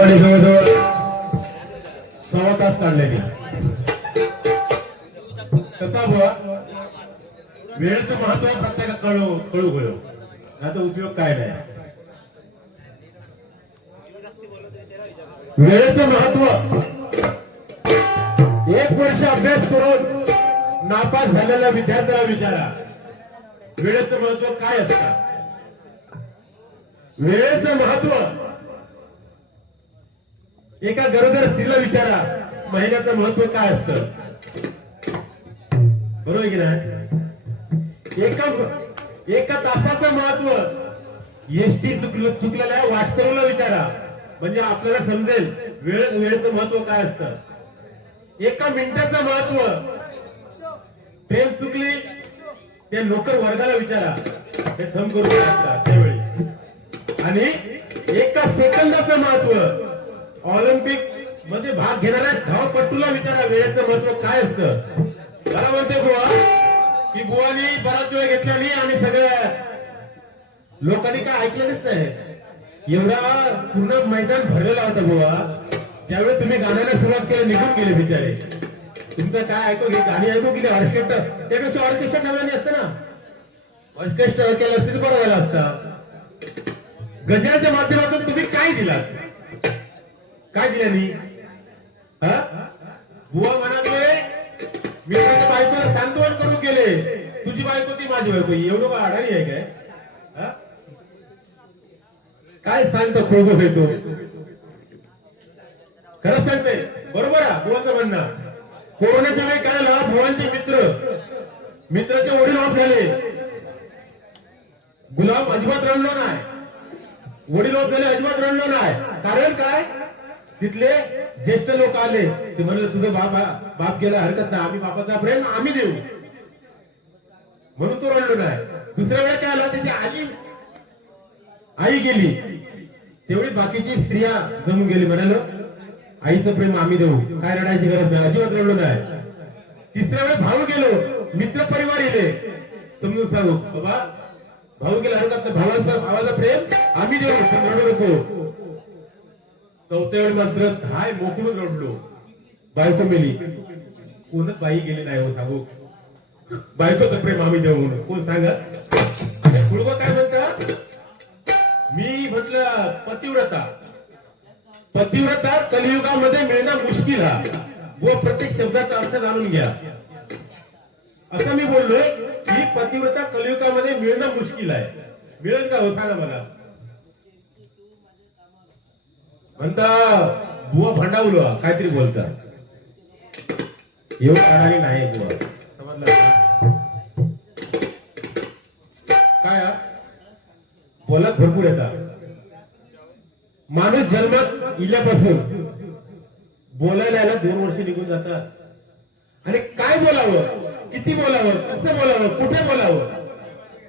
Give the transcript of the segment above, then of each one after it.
आणि जवळजवळ सव्वा तास काढले मी. कसा बुवा वेळेचं महत्व प्रत्येकाला कळू गयो. याचा उपयोग काय नाही. वेळेचं महत्व 1 वर्ष अभ्यास करून नापास झालेल्या विद्यार्थ्याला विचारा वेळेचं महत्व काय असतं. वेळेचं महत्व एका गरोदर स्त्रीला विचारा महिन्याचं महत्व काय असतं. बरोबर की नाही. एका तासाचं महत्व एसटी चुकलेल्या वाटसरूला विचारा म्हणजे आपल्याला समजेल वेळेचं महत्व काय असतं. एका मिनिटाचं महत्व ट्रेन चुकली त्या नोकर वर्गाला विचारा ते थंब करू शकता त्यावेळी. आणि एका सेकंदाचं महत्व ऑलिम्पिक मध्ये भाग घेणाऱ्या धावपटूला विचारा वेळेचं महत्व काय असतं. मला म्हणते बुवा की बुवानी बराच वेळ घेतला नाही आणि सगळ्या लोकांनी काय ऐकलेच नाही. एवढा पूर्ण मैदान भरलेला होता बुवा. त्यावेळी तुम्ही गाण्याला सुरुवात केली निघून गेले बिचारे. तुमचं काय ऐकू घे गाणी ऐकू गेले ऑर्केस्ट्रा त्यापेक्षा ऑर्केस्ट्रा ठेवल्याने असतं ना. ऑर्केस्ट्रा केलं असतं बरं झालं असतं. गजराच्या माध्यमातून तुम्ही काय दिलात काय दिल्यानी. बुवा म्हणाले मी माझ्या बायकोला सांत्वन करून गेले. तुझी बायको ती माझी बायको एवढं का अडाणी आहे काय. काय सांगतो खोगो घेतो खरंच सांगते. बरोबर आहे बुवाचं म्हणणं. कोरोनाच्या वेळी काय झालं बुवांचे मित्राचे वडील ऑफ झाले. गुलाम अजिबात रडलो नाही. वडील ऑफ झाले अजिबात रडलो नाही. कारण काय तिथले ज्येष्ठ लोक आले ते म्हणले तुझं बाप गेला हरकत नाही आम्ही बापाचा प्रेम आम्ही देऊ म्हणून तो रडलो नाही. दुसऱ्या वेळेला काय आलं त्याची आई गेली तेवढी बाकीची स्त्रिया जमून गेली म्हणालो आईचं प्रेम आम्ही देऊ काय रडायची गरज नाही अजिबात रडलो नाही. तिसऱ्या वेळेस भाऊ गेलो मित्र परिवार येले समजून सांगू बाबा भाऊ गेला हरकत नाही भावाचा प्रेम आम्ही देऊ पण रडू नको. चौथ्या वेळी मात्र हाय मोकळून रडलो. बायको मेली कोणच बाई गेली नाही हो सांगू. बायकोचं प्रेम आम्ही देऊ म्हणून कोण सांगा. पुढं काय म्हणतात मी म्हटलं पतिव्रता कलियुगामध्ये मिळणं मुश्किल हा व प्रत्येक शब्दाचा अर्थ जाणून घ्या. असं मी बोललोय की पतिव्रता कलियुगामध्ये मिळणं मुश्किल आहे. मिळेल का हो सांगा मला. म्हणता बुवा भांडावलो काहीतरी बोलता एवढं अडाणी नाही बुवा समजलं काय बोलत भरपूर येतात. माणूस जन्मात इल्यापासून बोलायला यायला 2 वर्ष निघून जातात आणि काय बोलावं किती बोलावं कसं बोलावं कुठे बोलावं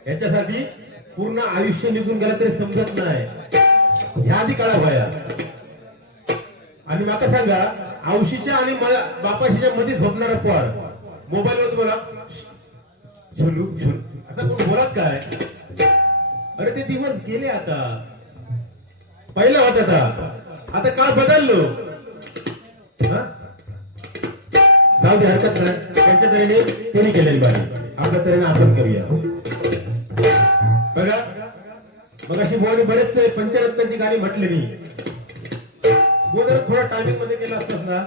याच्यासाठी पूर्ण आयुष्य निघून गेलं तरी समजत नाही. ह्या आधी काळा व्हाया आणि मला सांगा औशीच्या आणि बापाशीच्या मध्ये झोपणारा पोर मोबाईलवर तुम्हाला झुलू असं कोण बोलत काय. अरे ते दिवस गेले आता पहिलं होत आता काळ बदललो. जाऊ दे हरकत नाही त्यांच्या तऱ्हेने त्यांनी केलेली बाई आपल्या तऱ्हेने आपण करूया. बघा मग अशी बोल बरेच पंचरत्नाची गाणी म्हटलेली जर थोडा टायमिंग मध्ये केलं असतात ना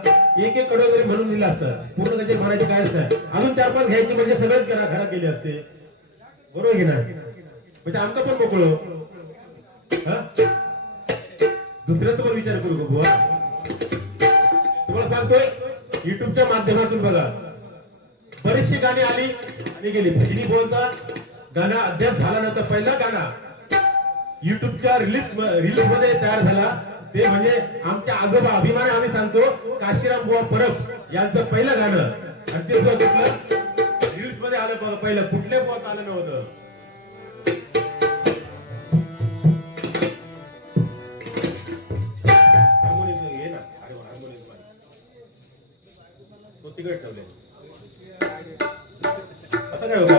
एक कडव जरी म्हणून दिलं असतं पूर्ण त्याचे म्हणायचे काय असतं अजून 4-5 घ्यायची म्हणजे सगळंच घरा केले असते. बरोबर की नाही म्हणजे आमचं पण मोकळं. दुसऱ्याचा पण विचार करू बुवा. तुम्हाला सांगतोय युट्यूबच्या माध्यमातून बघा बरीचशी गाणी आली आणि गेली. भजनी बोलचा गाणं अभ्यास झाला नव्हता पहिला गाणं युट्यूबच्या रिलीज मध्ये तयार झाला ते म्हणजे आमच्या आजोबा अभिमान आम्ही सांगतो काशीराम बुवा परब यांचं पहिलं गाणं आणि ते रील्स मध्ये आलं पहिलं कुठल्या बुवात आलं नव्हतं. हे ना तिकडे ठेवले आता काय होतं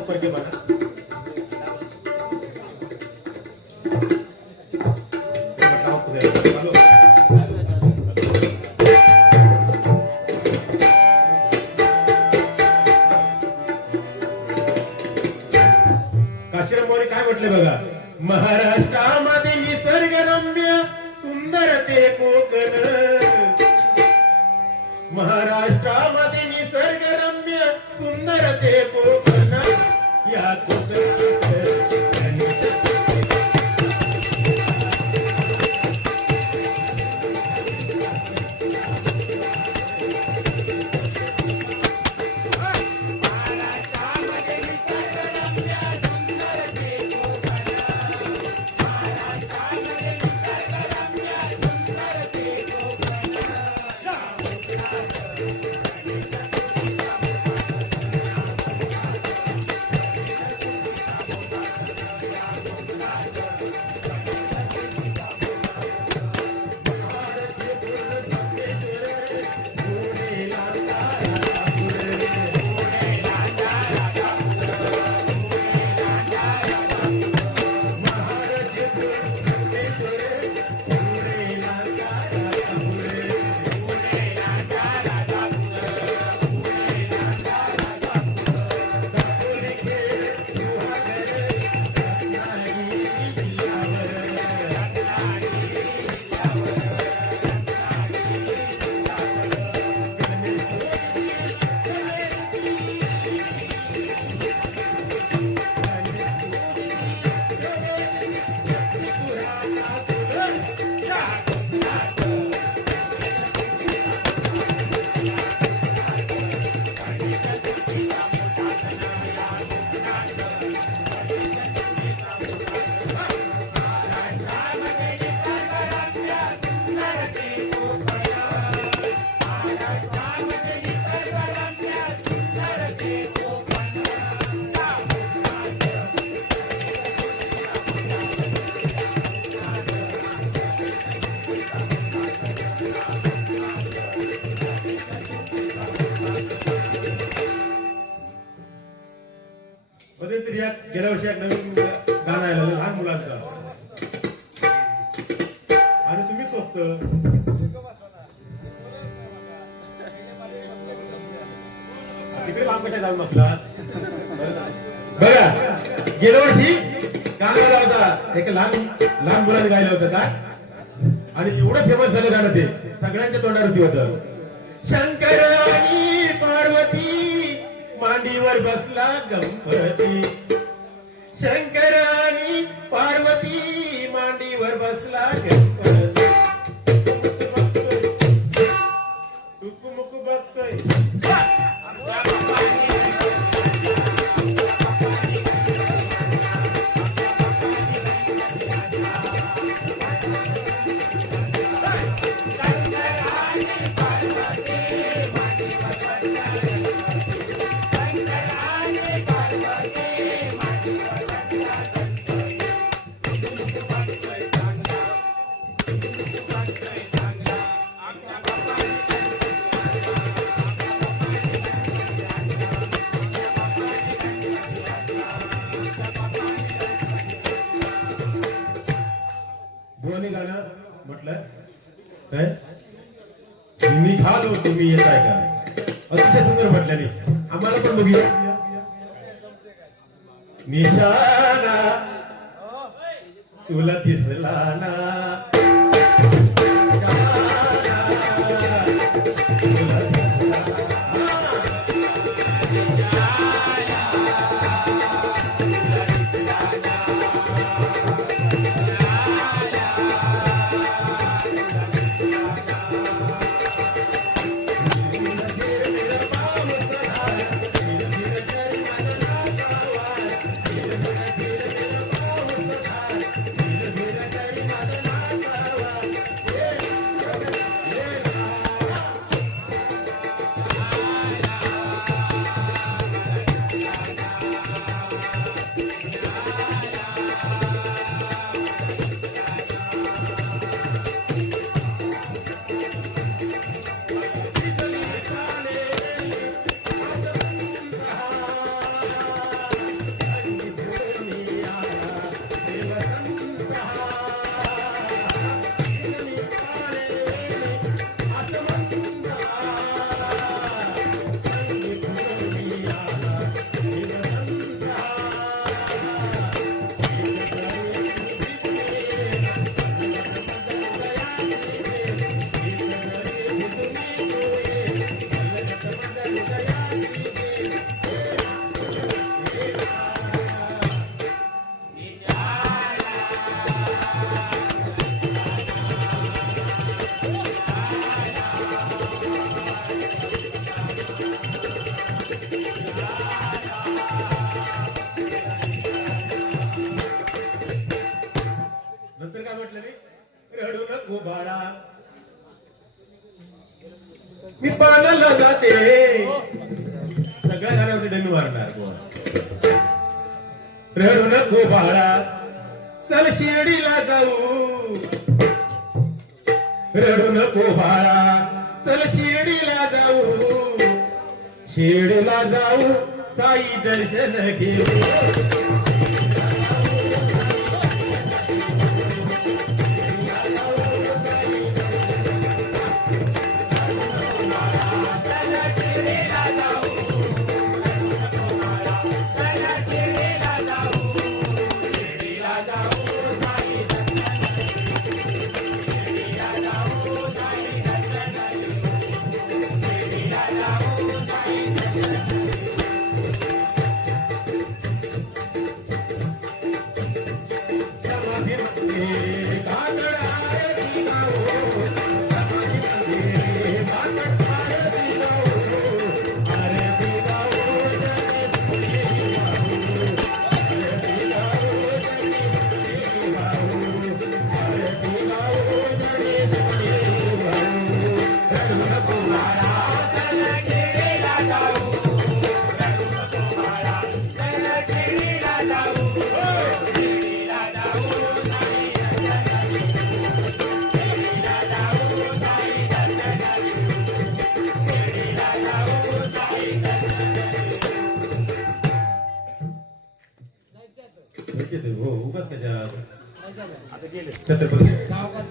पाहिजे मला काशीराम मोरे काय म्हटले बघा, महाराष्ट्रामध्ये निसर्गरम्य सुंदर ते कोकण, महाराष्ट्रामध्ये निसर्गरम्य सुंदर ते कोकण, या गेल्या वर्षी एक नवीन गाणं आलं लहान मुलांचं, आणि तुम्ही स्वस्त तिकडे लांब कशा जाऊन बसला बघा. गेल्या वर्षी गाणं गायला होता, एक लहान लहान मुलांनी गायलं होतं का, आणि एवढं फेमस झालं गाणं ते सगळ्यांच्या तोंडावरती होतं. शंकर आणि पार्वती मांडीवर बसला गणपती, शंकर आणि पार्वती मांडीवर बसला गणपती, टुकमुक बघतोय गाणं म्हटलं काय निघालो तुम्ही येताय का, अतिशय सुंदर म्हटल्याने आम्हाला पण बघूया. निशाणा तुला दिसला ना, नंतर काय म्हटलं मी रडू नको बाळा मी पाण्याला जाते सगळ्या गाण्यावरती डमी मारणार रडू नको बाळा चल शिर्डीला जाऊ रडू नको बाळा चल शिर्डीला जाऊ शिर्डीला जाऊ साई दर्शन घेऊ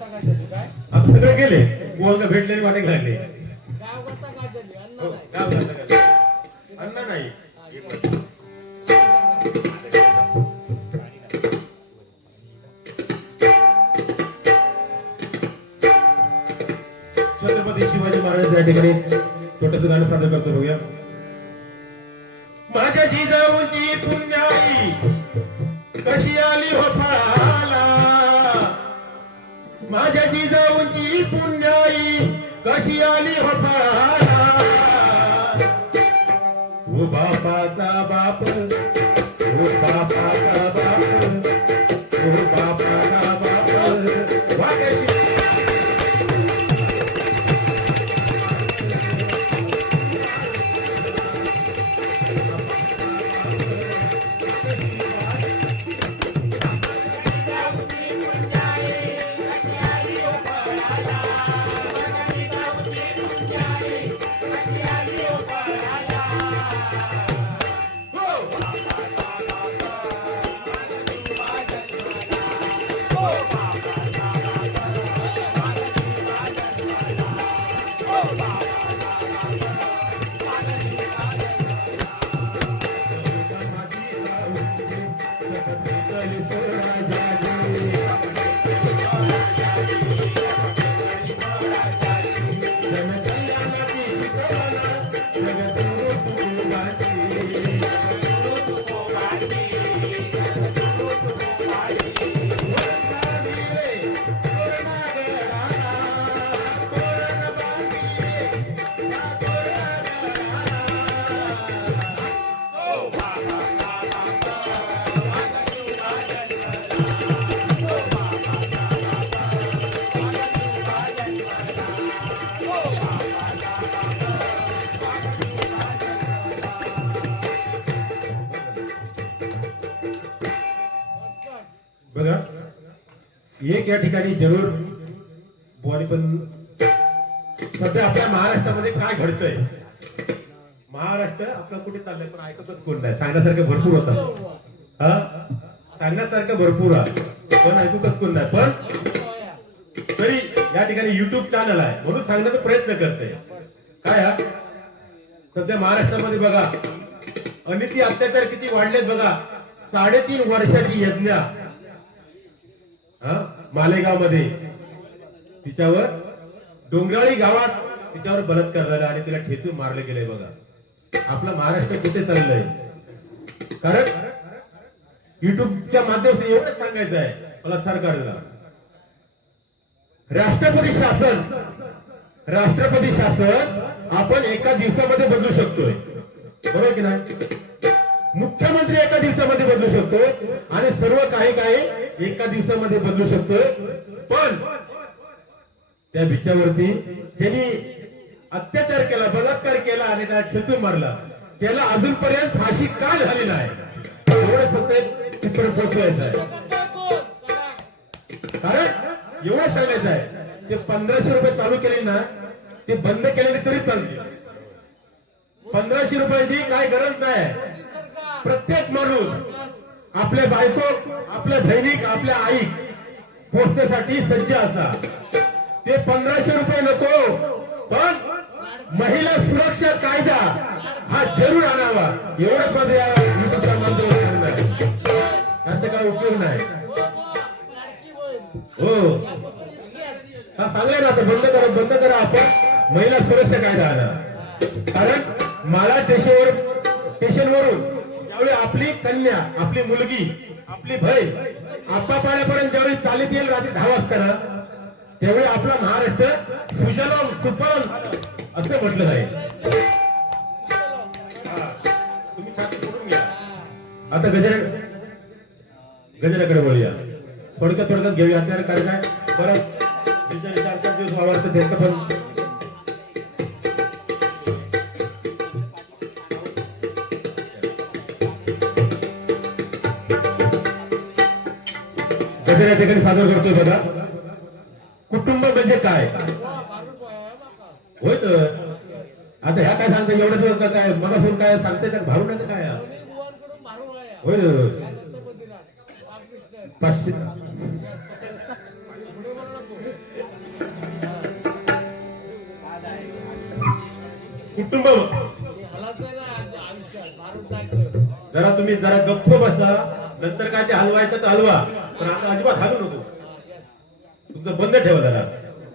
सगळे गेले बुवांना भेटले वाटेक लागले अन्न नाही छत्रपती शिवाजी महाराज या ठिकाणी छोटस गाणं सादर करतो बघूया माझ्या जिजाऊची पुण्याई कशी आली हो फळाला माझ्या जिजाऊची पुण्याई कशी आली हो फळाला ओ बापाचा बाप ओ बापाचा बाप ओ बापाचा बाप वाकशी बघा एक या ठिकाणी जरूर बुवानी पण सध्या आपल्या महाराष्ट्रामध्ये काय घडतंय महाराष्ट्र आपलं कुठे चाललंय पण ऐकतच कोण नाही सांगण्यासारखं भरपूर होतं हा सांगण्यासारखं भरपूर आहे पण ऐकतच कोण नाही पण तरी या ठिकाणी युट्यूब चॅनल आहे म्हणून सांगण्याचा प्रयत्न करतोय काय हा सध्या महाराष्ट्रामध्ये बघा अनिती अत्याचार किती वाढलेत बघा 3.5 वर्षाची यज्ञा मालेगाव मध्ये तिच्यावर डोंगराळी गावात तिच्यावर बलात्कार झाला आणि तिला ठेचून मारले गेले बघा आपला महाराष्ट्र कुठे चाललंय कारण युट्यूबच्या माध्यमातून एवढंच सांगायचं आहे मला सरकारला राष्ट्रपती शासन आपण एका दिवसामध्ये बदलू शकतोय, बरोबर की नाही? मुख्यमंत्री एका दिवसामध्ये बदलू शकतो आणि सर्व काही एका दिवसामध्ये बदलू शकतोय. पण त्या बिचावरती ज्यांनी अत्याचार केला, बलात्कार केला आणि त्याला ठेचून मारला, त्याला अजूनपर्यंत फाशी का झाली नाही, एवढं फक्त तिकडे पोहोचवायचं आहे. कारण एवढं सांगायचं आहे, ते 1500 रुपये चालू केले ना, ते बंद केलेले तरी चालतील. 1500 रुपयाची काय गरज नाही. प्रत्येक माणूस आपल्या बायको, आपल्या दैनिक, आपल्या आई पोचण्यासाठी सज्ज असा. ते 1500 रुपये नको, पण महिला सुरक्षा कायदा हा जरूर आणावा, एवढंच माझं या याचा काय उपयोग नाही. हो हा सांगलाय ना, आता बंद करा आपण महिला सुरक्षा कायदा आणा. कारण मला स्टेशनवरून ज्यावेळी आपली कन्या, आपली मुलगी, आपली बहीण आप्पापाड्यापर्यंत ज्यावेळी चालत येईल रात्री 10 वाजता ना, त्यावेळी आपला महाराष्ट्र सुजलाम सुफलाम असं म्हटलं जाईल. तुम्ही छाती फोडून घ्या. आता गजराकडे वळूया. थोडक्यात घेऊया. त्याला काय परत 4-4 दिवस वावरतं त्यांचं पण. गजरा ठिकाणी सादर करतोय बघा. कुटुंब म्हणजे काय होय. तर आता ह्या काय सांगता, एवढं दिवस काय मला फोन काय सांगते त्या भारू नाही काय होय. कुटुंब जरा गप्प बसला, नंतर काय ते हलवायचं तर हलवा, पण आता अजिबात हलू नको. तुमचं बंद ठेवा जरा.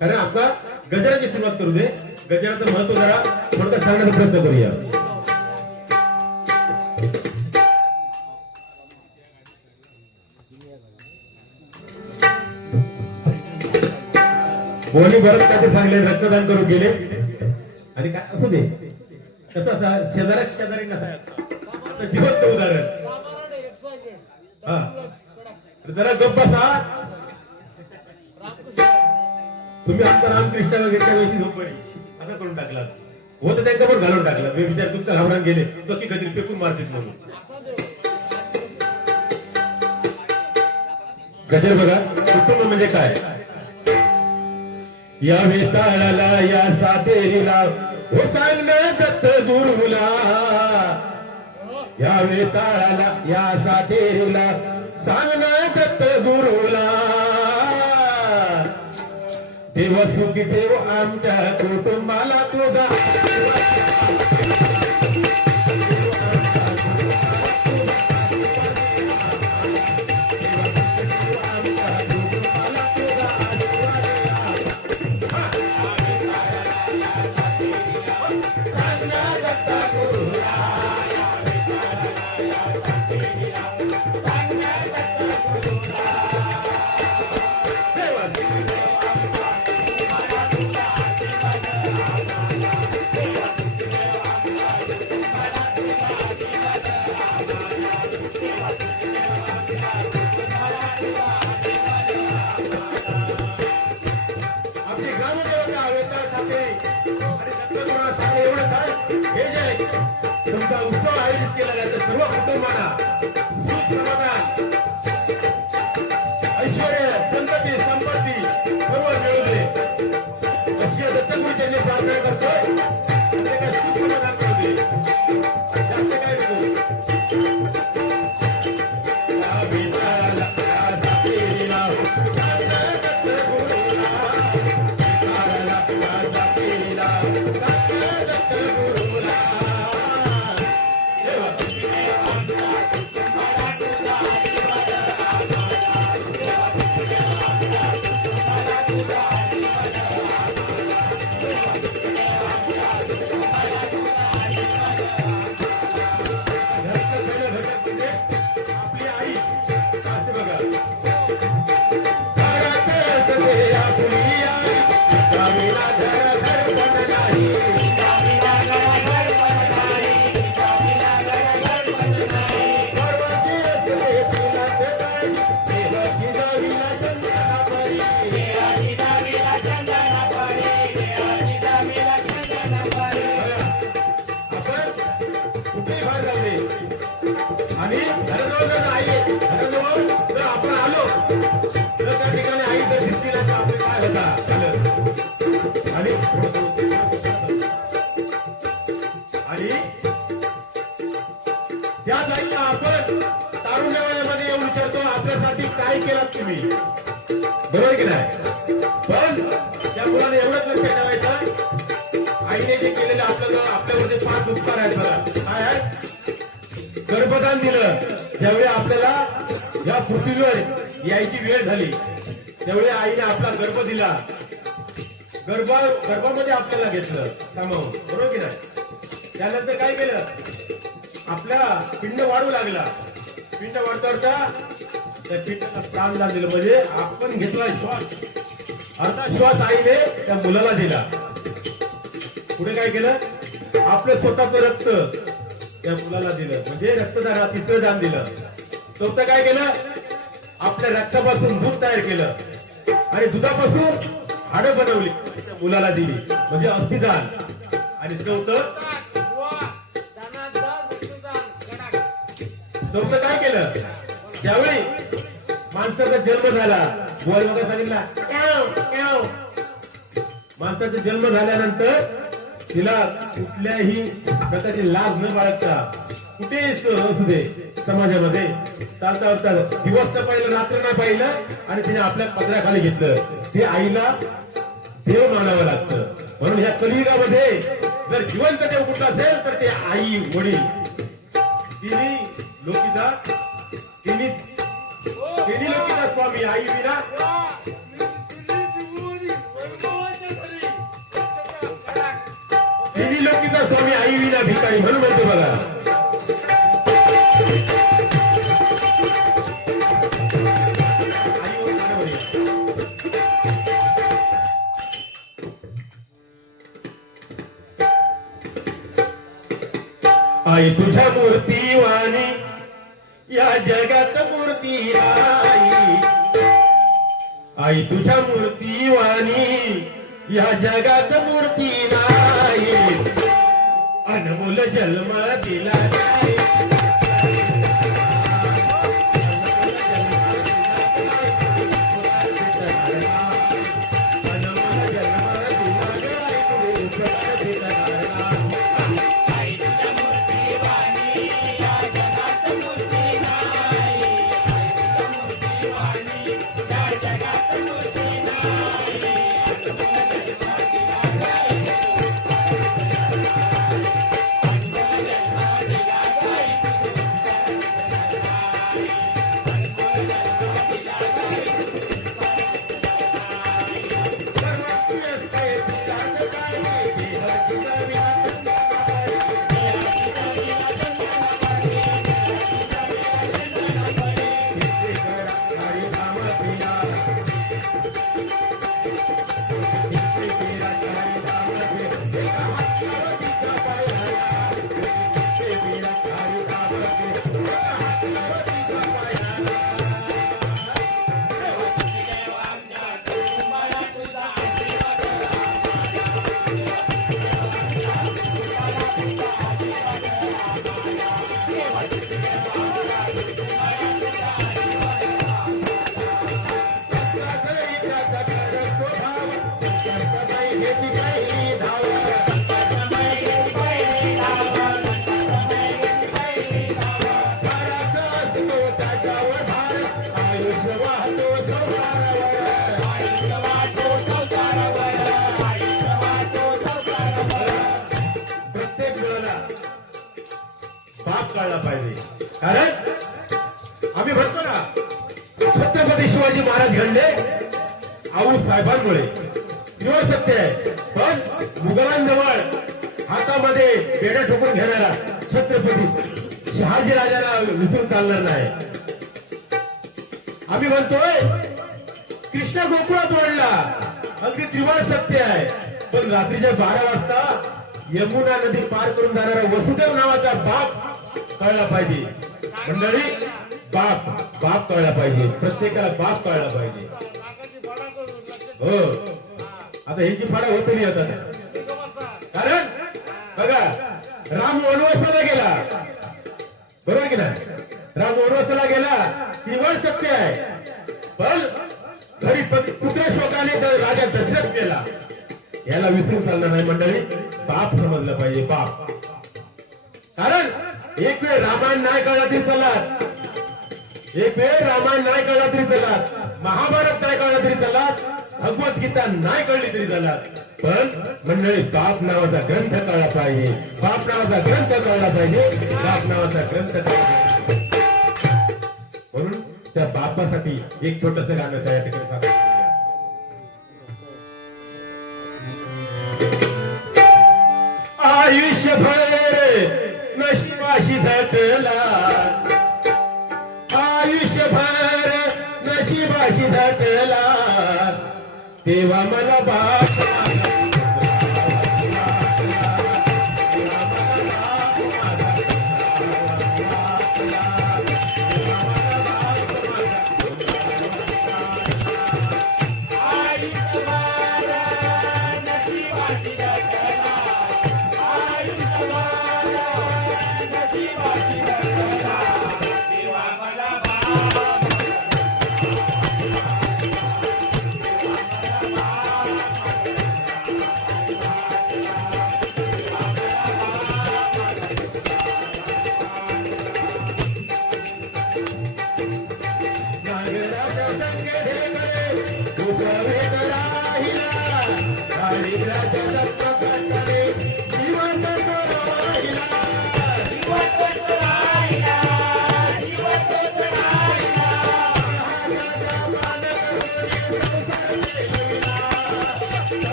कारण आपला गजराची सुरुवात करू दे. गजराचं महत्व जरा थोडक्यात सांगण्याचा प्रयत्न करूया. कोणी बरंच काय ते सांगले, रक्तदान करून गेले आणि काय असू दे. कसं शेजारी नसा जिवंत उदाहरण. हा जरा गप्प बसा. तुम्ही आमचा रामकृष्ण वगैरे वेळी झोपडी आता करून टाकला होतं, त्यांचा पण घालून टाकला. मी विचार तुमच्या घाबरान गेले कशी कधी फेकून मारतील म्हणून. गजर बघा. कुटुंब म्हणजे काय? या वेताळाला, या सातेरीला हो सांगणं दत्त गुरुला. या वेताळाला, या सातेरीला सांगणं दत्त गुरुला. देव सुखी देव आमच्या कुटुंबाला तुझा. तुमचा उत्सव आयोजित केला जातो. सर्व कुटुंबांना सुख, ऐश्वर्य, संपत्ती सर्व मिळू दे अशी दत्तगुरूंनी प्रार्थना करतोय. सुख समाधान करू दे. जास्त काय नको. जर त्या ठिकाणी आई जर दिसली नाही तर आपण काय होता झालं. आणि त्या जाईला आपण तारुण्य वयामध्ये येऊन विचारतो आपल्यासाठी काय केलं तुम्ही, बरोबर की नाही. पण त्या मुलाने एवढंच लक्ष ठेवायचं आईने जे केलेलं आपल्यामध्ये 5 उपकार आहेत बघा. काय आहे? गर्भदान दिलं. ज्यावेळी आपल्याला या पृथ्वीवर यायची वेळ झाली त्यावेळी आईने आपला गर्भ दिला. गर्भामध्ये आपल्याला घेतलं सामावून, बरोबर की नाही. त्यानंतर काय केलं, आपला पिंड वाढू लागला. पिंड वाढता त्या पिंडाला प्राण दान दिलं. म्हणजे आपण घेतला श्वास, अर्धा श्वास आईने त्या मुलाला दिला. पुढे काय केलं, आपलं स्वतःचं रक्त त्या मुलाला दिलं. म्हणजे रक्तदान, तिसरं दान दिलं. चौथं काय केलं, आपल्या रक्तापासून दूध तयार केलं आणि दुधापासून हाडं बनवली त्या मुलाला दिली, म्हणजे अस्थिदान. आणि चौथं काय केलं, त्यावेळी माणसाचा जन्म झाला. बोल बघा सांगितला, माणसाचा जन्म झाल्यानंतर तिला कुठल्याही प्रकारची लाज न बाळगता कुठेही असू दे समाजामध्ये चालता दिवस न पाहिलं, रात्र न पाहिलं आणि तिने आपल्या पदराखाली घेतलं. ते आईला देव मानावं लागतं. म्हणून ह्या कलियुगामध्ये जर जिवंत देव कुठला असेल तर ते आई वडील. तिन्ही लोकीचा स्वामी आई विना तिन्ही लोकीचा स्वामी आई विना भिकारी म्हणून म्हणतो बघा. आई तुझ्या मूर्ती वाणी या जगात मूर्ती आई. आई तुझ्या मूर्ती वाणी या जगात मूर्ती नाही. अनमोल जन्म दिला बाप कळला पाहिजे. कारण आम्ही म्हणतो ना, छत्रपती शिवाजी महाराज घडले आऊ साहेबांमुळे. निवड सत्य आहे. पण मुघलांजवळ हातामध्ये बेड्या ठोकून घेणारा छत्रपती शहाजी राजाला विसरून चालणार नाही. आम्ही म्हणतोय कृष्ण गोकुळात वाढला, अगदी त्रिवाळ सत्य आहे. पण रात्रीच्या 12 वाजता यमुना नदी पार करून जाणारा वसुदेव नावाचा बाप कळला पाहिजे. मंडळी, बाप कळला पाहिजे. प्रत्येकाला बाप कळला पाहिजे. हो, आता ह्याची फाडा होतली आता. कारण बघा, राम वनवासाला गेला, बरोबर की नाही. राम वनवासाला गेला, त्रिवाळ सत्य आहे. पण राजा दशरथ केला, याला विसरून चालणार नाही मंडळी. बाप समजलं पाहिजे, बाप. कारण एक वेळ रामायण नाही कळला तरी चालत, एक वेळ रामायण नाही कळला तरी चालत, महाभारत नाही कळला तरी चालत, भगवद्गीता नाही कळली तरी चालत, पण मंडळी बाप नावाचा ग्रंथ कळला पाहिजे, बाप नावाचा ग्रंथ कळला पाहिजे, बाप नावाचा ग्रंथ कळला पाहिजे. म्हणून त्या बापासाठी एक छोटस गाणं त्या ठिकाणी सांगितलं. आयुष्यभर नशिबाशी झटला, आयुष्यभर नशिबाशी झटला, तेव्हा मला बाप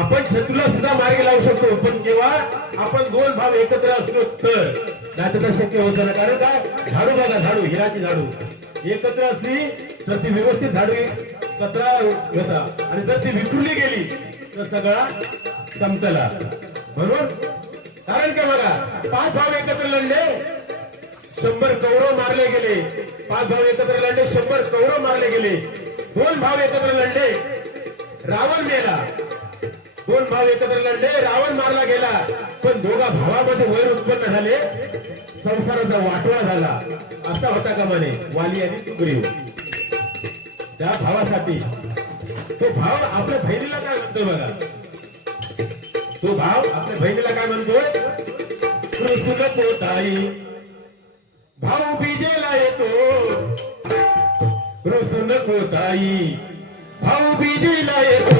आपण शत्रूला सुद्धा मार्गी लावू शकतो, पण केव्हा आपण दोन भाव एकत्र असलो तर नाही शक्य होत नाही. कारण काय, झाडू बघा, झाडू, हिराची झाडू एकत्र असली तर ती व्यवस्थित झाडू कचरा होता, आणि जर ती विखुरली गेली तर सगळा संपला. म्हणून कारण काय बघा, 5 भाव एकत्र लढले, 100 कौरव मारले गेले. 5 भाव एकत्र लढले, 100 कौरव मारले गेले. 2 भाव एकत्र लढले, रावण मेला. 2 भाव एकत्र लढले, रावण मारला गेला. पण दोघा भावामध्ये वैर उत्पन्न झाले, संसाराचा वाटोळा झाला. असा होता का म्हणे वाली आणि सुग्रीव. त्या भावासाठी तो भाव आपल्या बहिणीला काय म्हणतोय बघा, तो भाव आपल्या बहिणीला काय म्हणतोय, कृष्ण पोताई भाऊ बीजेला येतो, कृष्ण पोताई भाऊ बीजेला येतो,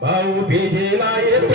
भाऊ बीजेला येतो.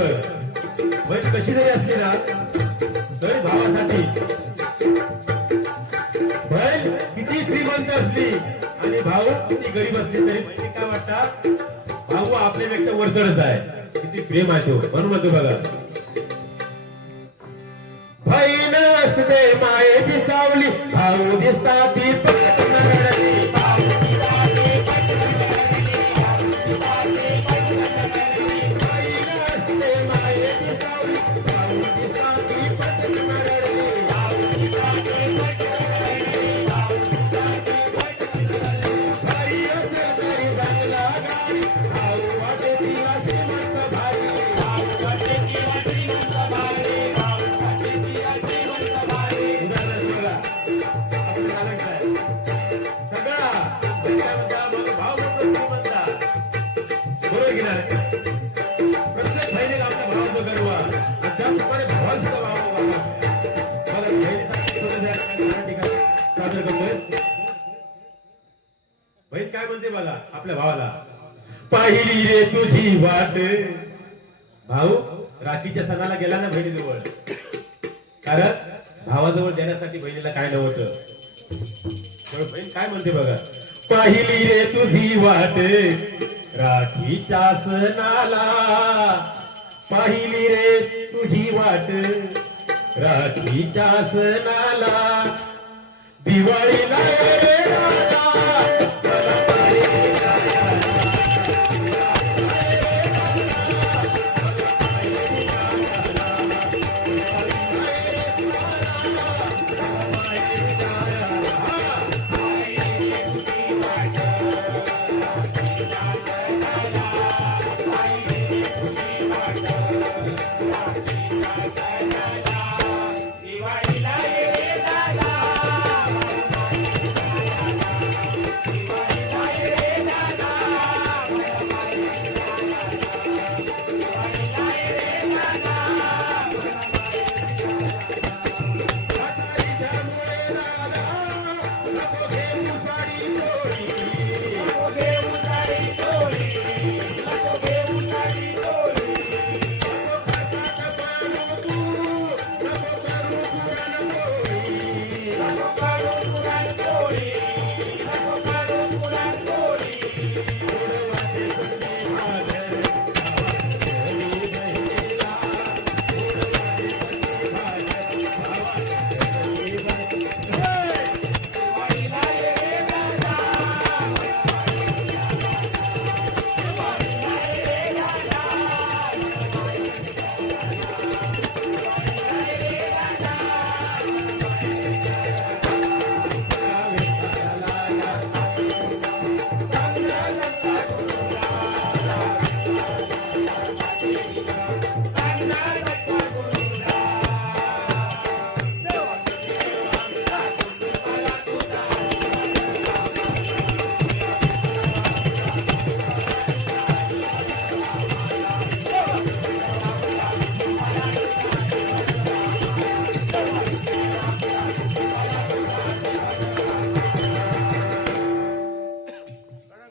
माहितीवर बहीण कशी जरी असली ना तरी भावासाठी बहीण किती श्रीमंत असली आणि भाऊ किती गरीब असली तरी बहिणी काय वाटतं भाऊ आपल्यापेक्षा वरचढच आहे किती प्रेम आहे तो म्हणून म्हणतो बघा बहीण असते मायेची सावली भाऊ दिसता ती बहीण काय म्हणते बघा आपल्या भावाला पाहिली रे तुझी वाट भाऊ राखीच्या सणाला गेला ना बहिणीजवळ कारण भावाजवळ देण्यासाठी बहिणीला काय नव्हतं बहीण काय म्हणते बघा पाहिली रे तुझी वाट राखीच्या सणाला पाहिली रे तुझी वाट राखीच्या सणाला दिवाळीला ये राजा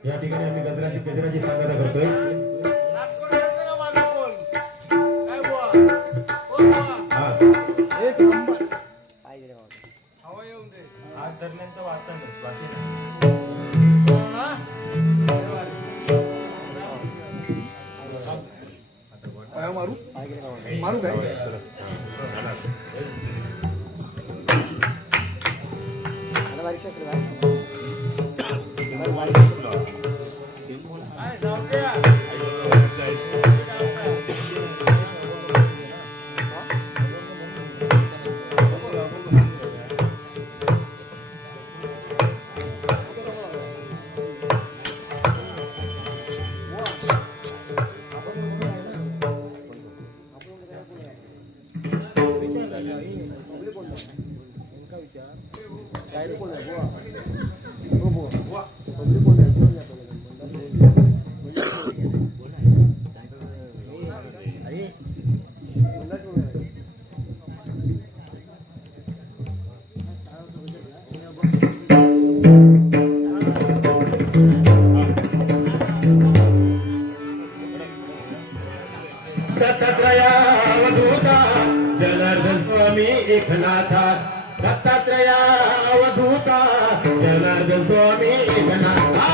या ठिकाणी आम्ही गजराची सांगता करतोय आज दरम्यानचं वाचनच बाकी मारू मारू काय Ta ta ta अवधूता Janardan Swami एकनाथा